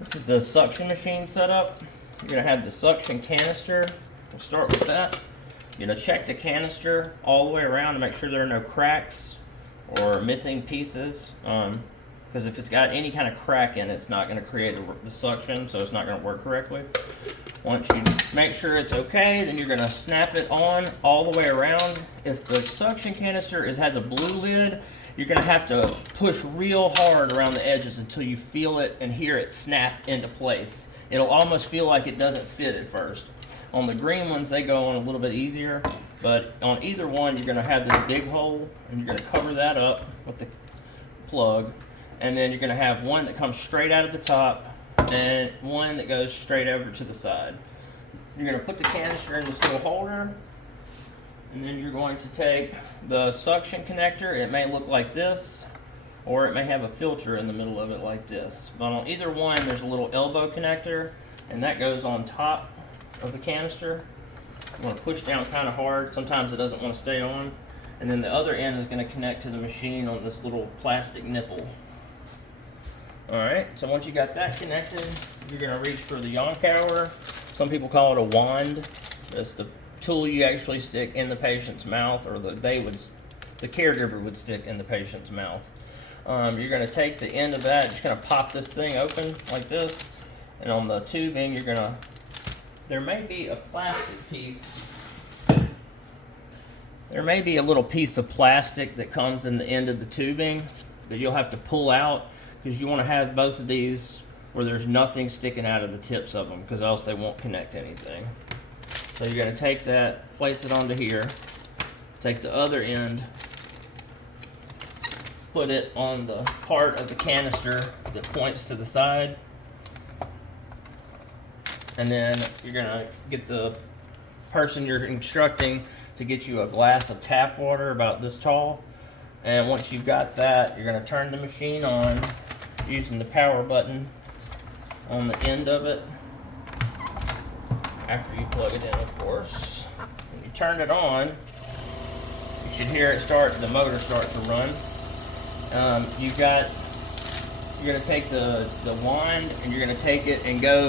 This is the suction machine setup. You're going to have the suction canister. We'll start with that. You're going to check the canister all the way around to make sure there are no cracks or missing pieces. Because if it's got any kind of crack in it, it's not going to create the suction, so it's not going to work correctly. Once you make sure it's okay, then you're going to snap it on all the way around. If the suction canister has a blue lid, you're going to have to push real hard around the edges until you feel it and hear it snap into place. It'll almost feel like it doesn't fit at first. On the green ones, they go on a little bit easier, but on either one, you're going to have this big hole, and you're going to cover that up with the plug, and then you're going to have one that comes straight out of the top and one that goes straight over to the side. You're going to put the canister in this little holder, and then you're going to take the suction connector. It may look like this, or it may have a filter in the middle of it like this. But on either one, there's a little elbow connector, and that goes on top of the canister. I'm going to push down kind of hard. Sometimes it doesn't want to stay on. And then the other end is going to connect to the machine on this little plastic nipple. Alright, so once you got that connected, you're going to reach for the Choctaw. Some people call it a wand. That's the tool you actually stick in the patient's mouth, or the caregiver would stick in the patient's mouth. You're going to take the end of that, just kind of pop this thing open like this, and on the tubing you're going to, there may be a plastic piece, there may be a little piece of plastic that comes in the end of the tubing that you'll have to pull out, because you want to have both of these where there's nothing sticking out of the tips of them, because else they won't connect anything. So you're going to take that, place it onto here, take the other end, put it on the part of the canister that points to the side, and then you're going to get the person you're instructing to get you a glass of tap water about this tall. And once you've got that, you're going to turn the machine on using the power button on the end of it, after you plug it in, of course. When you turn it on, you should hear it start, the motor start to run. You're going to take the wand, and you're going to take it and go,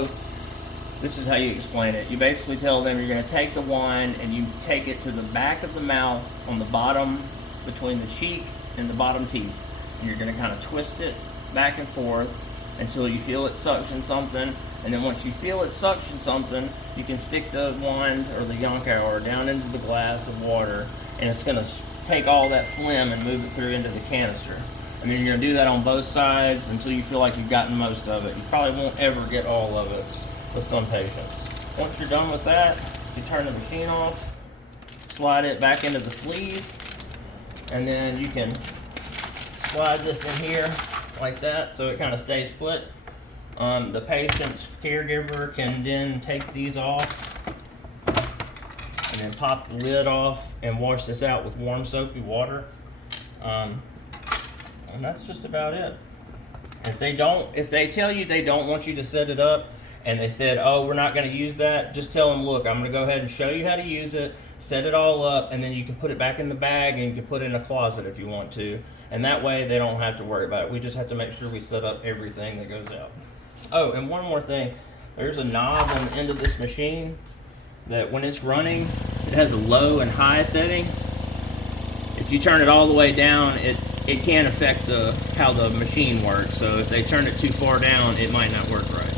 this is how you explain it. You basically tell them you're going to take the wand and you take it to the back of the mouth on the bottom, between the cheek and the bottom teeth. And you're going to kind of twist it back and forth until you feel it suction something. And then once you feel it suction something, you can stick the wand or the Choctaw down into the glass of water, and it's going to take all that phlegm and move it through into the canister. And then you're going to do that on both sides until you feel like you've gotten most of it. You probably won't ever get all of it with some patients. Once you're done with that, you turn the machine off, slide it back into the sleeve, and then you can slide this in here like that so it kind of stays put. The patient's caregiver can then take these off and then pop the lid off and wash this out with warm soapy water. And that's just about it. If they tell you they don't want you to set it up, and they said, oh, we're not going to use that, just tell them, look, I'm going to go ahead and show you how to use it, set it all up, and then you can put it back in the bag, and you can put it in a closet if you want to. And that way they don't have to worry about it. We just have to make sure we set up everything that goes out. Oh, and one more thing. There's a knob on the end of this machine that when it's running, it has a low and high setting. If you turn it all the way down, it can affect how the machine works. So if they turn it too far down, it might not work right.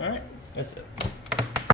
All right, that's it.